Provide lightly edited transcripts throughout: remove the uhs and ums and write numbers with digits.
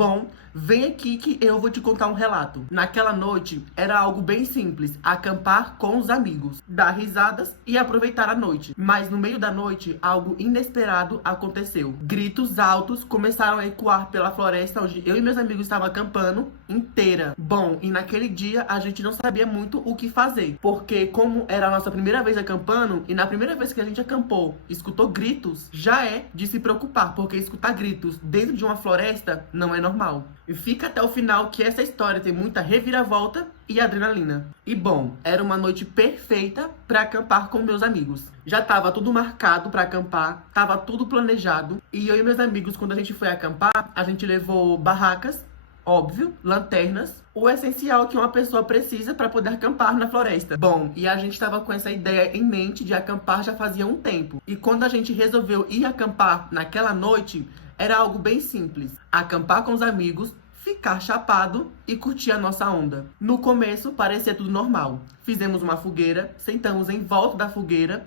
Bom, vem aqui que eu vou te contar um relato. Naquela noite, era algo bem simples, acampar com os amigos, dar risadas e aproveitar a noite. Mas no meio da noite, algo inesperado aconteceu. Gritos altos começaram a ecoar pela floresta onde eu e meus amigos estavam acampando inteira. Bom, e naquele dia a gente não sabia muito o que fazer, porque como era a nossa primeira vez acampando, e na primeira vez que a gente acampou, escutou gritos, já é de se preocupar, porque escutar gritos dentro de uma floresta não é normal. E fica até o final que essa história tem muita reviravolta e adrenalina. E bom, era uma noite perfeita para acampar com meus amigos. Já tava tudo marcado para acampar, tava tudo planejado. E eu e meus amigos, quando a gente foi acampar, a gente levou barracas, óbvio, lanternas, o essencial que uma pessoa precisa para poder acampar na floresta. Bom, e a gente estava com essa ideia em mente de acampar já fazia um tempo. E quando a gente resolveu ir acampar naquela noite, era algo bem simples. Acampar com os amigos, ficar chapado e curtir a nossa onda. No começo, parecia tudo normal. Fizemos uma fogueira, sentamos em volta da fogueira,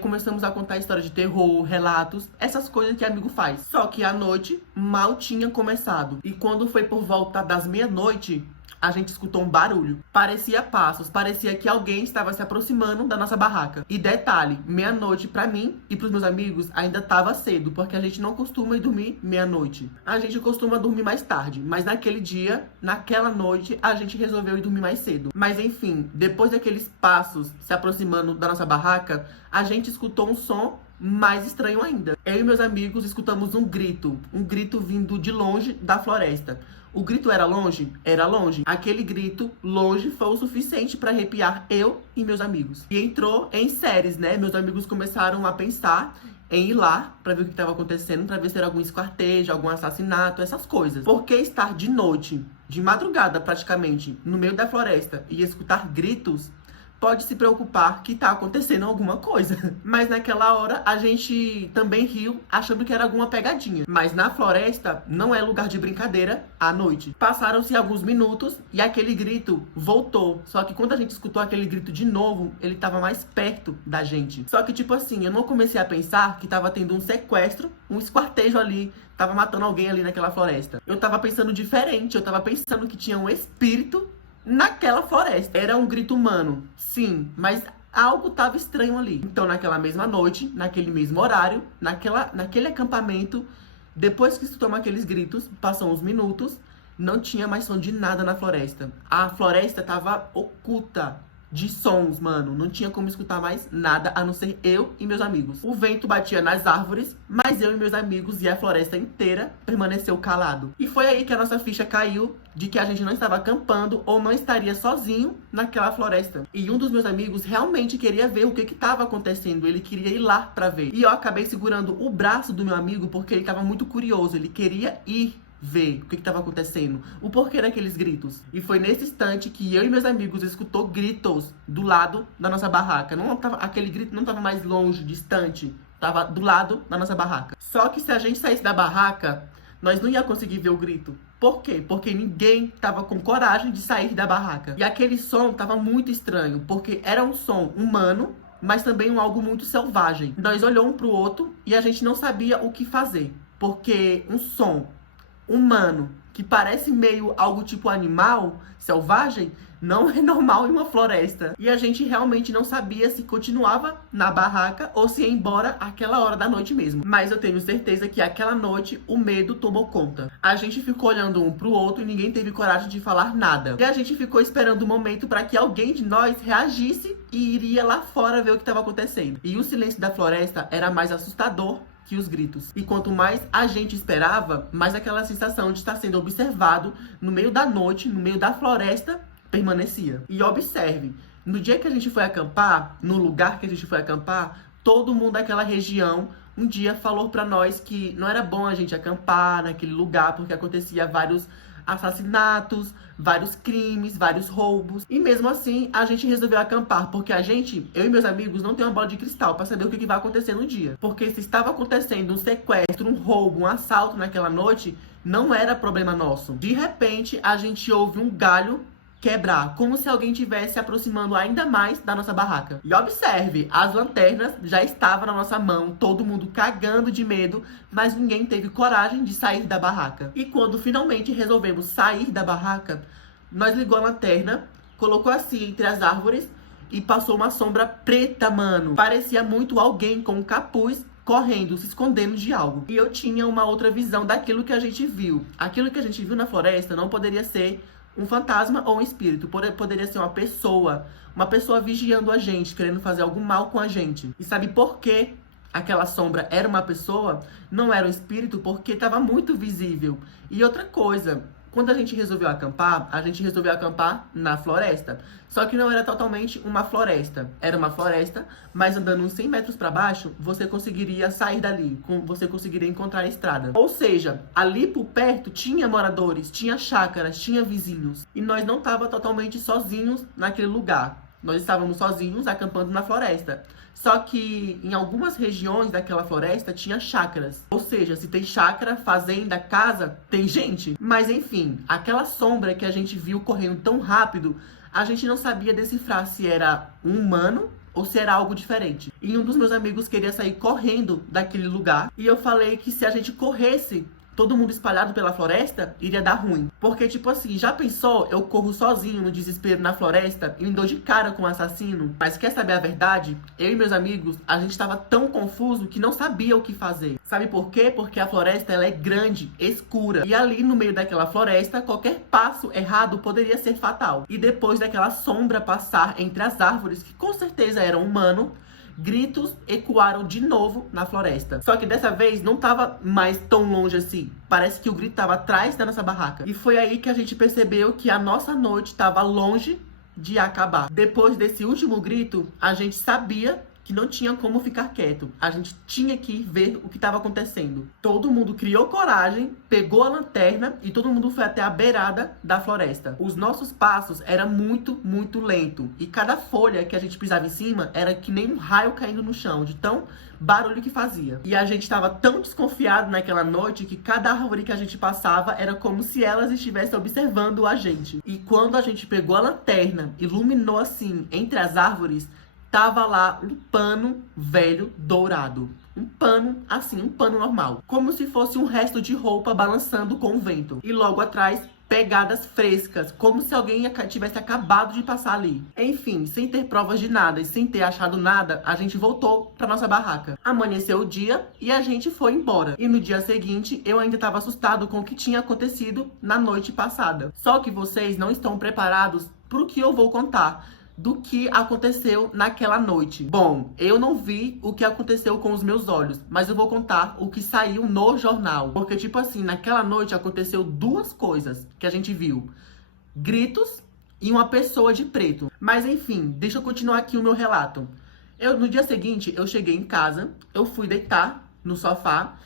começamos a contar histórias de terror, relatos, essas coisas que amigo faz. Só que a noite mal tinha começado. E quando foi por volta das meia-noite, a gente escutou um barulho. Parecia passos, parecia que alguém estava se aproximando da nossa barraca. E detalhe, meia-noite pra mim e pros meus amigos ainda tava cedo, porque a gente não costuma ir dormir meia-noite. A gente costuma dormir mais tarde, mas naquele dia, naquela noite, a gente resolveu ir dormir mais cedo. Mas enfim, depois daqueles passos se aproximando da nossa barraca, a gente escutou um som mais estranho ainda. Eu e meus amigos escutamos um grito vindo de longe da floresta. O grito era longe? Era longe. Aquele grito longe foi o suficiente para arrepiar eu e meus amigos. E entrou em séries, né? Meus amigos começaram a pensar em ir lá para ver o que estava acontecendo, para ver se era algum esquartejo, algum assassinato, essas coisas. Porque estar de noite, de madrugada praticamente, no meio da floresta e escutar gritos, pode se preocupar que tá acontecendo alguma coisa. Mas naquela hora a gente também riu, achando que era alguma pegadinha. Mas na floresta não é lugar de brincadeira à noite. Passaram-se alguns minutos e aquele grito voltou. Só que quando a gente escutou aquele grito de novo, ele tava mais perto da gente. Só que tipo assim, eu não comecei a pensar que tava tendo um sequestro, um esquartejo ali, tava matando alguém ali naquela floresta. Eu tava pensando diferente, eu tava pensando que tinha um espírito naquela floresta. Era um grito humano, sim, mas algo tava estranho ali. Então, naquela mesma noite, naquele mesmo horário, naquele acampamento, depois que escutamos aqueles gritos, passam uns minutos, não tinha mais som de nada na floresta. A floresta tava oculta de sons, mano. Não tinha como escutar mais nada, a não ser eu e meus amigos. O vento batia nas árvores, mas eu e meus amigos e a floresta inteira permaneceu calado. E foi aí que a nossa ficha caiu de que a gente não estava acampando ou não estaria sozinho naquela floresta. E um dos meus amigos realmente queria ver o que estava acontecendo. Ele queria ir lá pra ver. E eu acabei segurando o braço do meu amigo porque ele estava muito curioso. Ele queria ir ver o que estava acontecendo, o porquê daqueles gritos. E foi nesse instante que eu e meus amigos escutou gritos do lado da nossa barraca. Aquele grito não estava mais longe, distante, estava do lado da nossa barraca. Só que se a gente saísse da barraca, nós não ia conseguir ver o grito. Por quê? Porque ninguém estava com coragem de sair da barraca. E aquele som estava muito estranho, porque era um som humano, mas também algo muito selvagem. Nós olhamos um pro outro e a gente não sabia o que fazer, porque um som humano que parece meio algo tipo animal, selvagem, não é normal em uma floresta. E a gente realmente não sabia se continuava na barraca ou se ia embora àquela hora da noite mesmo. Mas eu tenho certeza que aquela noite o medo tomou conta. A gente ficou olhando um pro outro e ninguém teve coragem de falar nada. E a gente ficou esperando o momento para que alguém de nós reagisse e iria lá fora ver o que estava acontecendo. E o silêncio da floresta era mais assustador que os gritos. E quanto mais a gente esperava, mais aquela sensação de estar sendo observado no meio da noite, no meio da floresta, permanecia. E observe, no dia que a gente foi acampar, no lugar que a gente foi acampar, todo mundo daquela região um dia falou pra nós que não era bom a gente acampar naquele lugar, porque acontecia vários assassinatos, vários crimes, vários roubos. E mesmo assim, a gente resolveu acampar, porque eu e meus amigos, não tem uma bola de cristal pra saber o que vai acontecer no dia. Porque se estava acontecendo um sequestro, um roubo, um assalto naquela noite, não era problema nosso. De repente, a gente ouve um galho quebrar, como se alguém estivesse se aproximando ainda mais da nossa barraca. E observe, as lanternas já estavam na nossa mão, todo mundo cagando de medo, mas ninguém teve coragem de sair da barraca. E quando finalmente resolvemos sair da barraca, nós ligou a lanterna, colocou assim entre as árvores e passou uma sombra preta, mano. Parecia muito alguém com um capuz correndo, se escondendo de algo. E eu tinha uma outra visão daquilo que a gente viu. Aquilo que a gente viu na floresta não poderia ser um fantasma ou um espírito. Poderia ser uma pessoa vigiando a gente, querendo fazer algum mal com a gente. E sabe por quê? Aquela sombra era uma pessoa, não era um espírito, porque estava muito visível. E outra coisa, quando a gente resolveu acampar na floresta. Só que não era totalmente uma floresta. Era uma floresta, mas andando uns 100 metros para baixo, você conseguiria sair dali. Você conseguiria encontrar a estrada. Ou seja, ali por perto tinha moradores, tinha chácaras, tinha vizinhos. E nós não estávamos totalmente sozinhos naquele lugar. Nós estávamos sozinhos acampando na floresta. Só que em algumas regiões daquela floresta tinha chácaras. Ou seja, se tem chácara, fazenda, casa, tem gente. Mas enfim, aquela sombra que a gente viu correndo tão rápido, a gente não sabia decifrar se era um humano ou se era algo diferente. E um dos meus amigos queria sair correndo daquele lugar. E eu falei que se a gente corresse todo mundo espalhado pela floresta, iria dar ruim. Porque, tipo assim, já pensou, eu corro sozinho no desespero na floresta e me dou de cara com o assassino? Mas quer saber a verdade? Eu e meus amigos, a gente tava tão confuso que não sabia o que fazer. Sabe por quê? Porque a floresta, ela é grande, escura. E ali no meio daquela floresta, qualquer passo errado poderia ser fatal. E depois daquela sombra passar entre as árvores, que com certeza era um humano, gritos ecoaram de novo na floresta. Só que dessa vez não tava mais tão longe assim. Parece que o grito tava atrás da nossa barraca. E foi aí que a gente percebeu que a nossa noite tava longe de acabar. Depois desse último grito, a gente sabia que não tinha como ficar quieto. A gente tinha que ver o que estava acontecendo. Todo mundo criou coragem, pegou a lanterna e todo mundo foi até a beirada da floresta. Os nossos passos eram muito, muito lentos. E cada folha que a gente pisava em cima era que nem um raio caindo no chão, de tão barulho que fazia. E a gente estava tão desconfiado naquela noite que cada árvore que a gente passava era como se elas estivessem observando a gente. E quando a gente pegou a lanterna, iluminou assim entre as árvores, tava lá um pano velho dourado. Um pano, assim, um pano normal. Como se fosse um resto de roupa balançando com o vento. E logo atrás, pegadas frescas, como se alguém tivesse acabado de passar ali. Enfim, sem ter provas de nada e sem ter achado nada, a gente voltou pra nossa barraca. Amanheceu o dia e a gente foi embora. E no dia seguinte, eu ainda estava assustado com o que tinha acontecido na noite passada. Só que vocês não estão preparados pro que eu vou contar do que aconteceu naquela noite. Bom, eu não vi o que aconteceu com os meus olhos, mas eu vou contar o que saiu no jornal. Porque, tipo assim, naquela noite aconteceu duas coisas que a gente viu. Gritos e uma pessoa de preto. Mas, enfim, deixa eu continuar aqui o meu relato. No dia seguinte, eu cheguei em casa, eu fui deitar no sofá.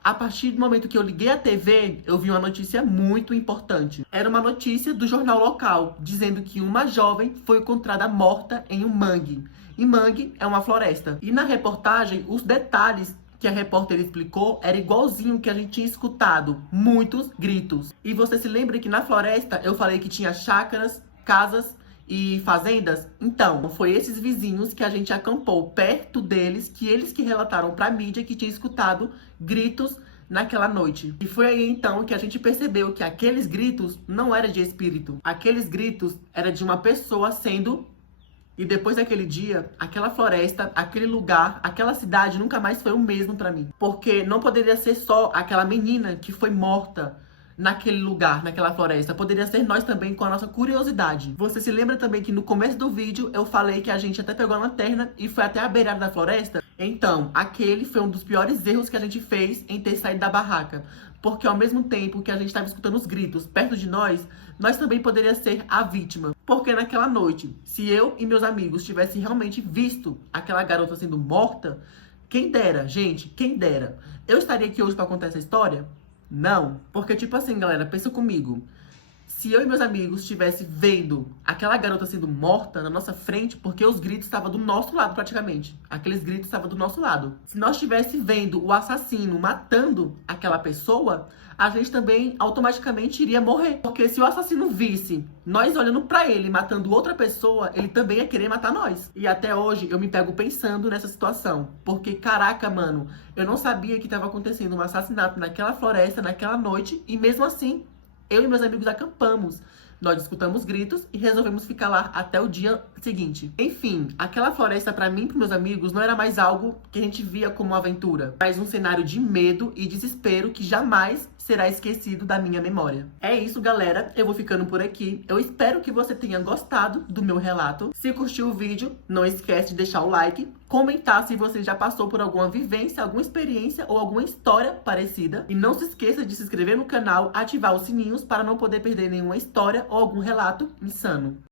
A partir do momento que eu liguei a TV, eu vi uma notícia muito importante. Era uma notícia do jornal local, dizendo que uma jovem foi encontrada morta em um mangue. E mangue é uma floresta. E na reportagem, os detalhes que a repórter explicou era igualzinho que a gente tinha escutado. Muitos gritos. E você se lembra que na floresta eu falei que tinha chácaras, casas e fazendas? Então, foi esses vizinhos que a gente acampou perto deles, que eles que relataram pra mídia que tinha escutado gritos naquela noite. E foi aí então que a gente percebeu que aqueles gritos não eram de espírito. Aqueles gritos eram de uma pessoa sendo... E depois daquele dia, aquela floresta, aquele lugar, aquela cidade nunca mais foi o mesmo pra mim. Porque não poderia ser só aquela menina que foi morta naquele lugar, naquela floresta. Poderia ser nós também com a nossa curiosidade. Você se lembra também que no começo do vídeo eu falei que a gente até pegou a lanterna e foi até a beirada da floresta? Então, aquele foi um dos piores erros que a gente fez em ter saído da barraca. Porque ao mesmo tempo que a gente estava escutando os gritos perto de nós também poderia ser a vítima. Porque naquela noite, se eu e meus amigos tivessem realmente visto aquela garota sendo morta, quem dera, gente, quem dera. Eu estaria aqui hoje para contar essa história? Não. Porque, tipo assim, galera, pensa comigo. se eu e meus amigos estivessem vendo aquela garota sendo morta na nossa frente, porque os gritos estavam do nosso lado praticamente. Aqueles gritos estavam do nosso lado. Se nós estivéssemos vendo o assassino matando aquela pessoa, a gente também automaticamente iria morrer. Porque se o assassino visse nós olhando pra ele matando outra pessoa, ele também ia querer matar nós. E até hoje eu me pego pensando nessa situação. Porque, caraca, mano, eu não sabia que estava acontecendo um assassinato naquela floresta, naquela noite, e mesmo assim eu e meus amigos acampamos. Nós escutamos gritos e resolvemos ficar lá até o dia seguinte. Enfim, aquela floresta pra mim e pros meus amigos não era mais algo que a gente via como uma aventura, mas um cenário de medo e desespero que jamais será esquecido da minha memória. É isso, galera. Eu vou ficando por aqui. Eu espero que você tenha gostado do meu relato. Se curtiu o vídeo, não esquece de deixar o like, comentar se você já passou por alguma vivência, alguma experiência ou alguma história parecida. E não se esqueça de se inscrever no canal, ativar os sininhos para não poder perder nenhuma história ou algum relato insano.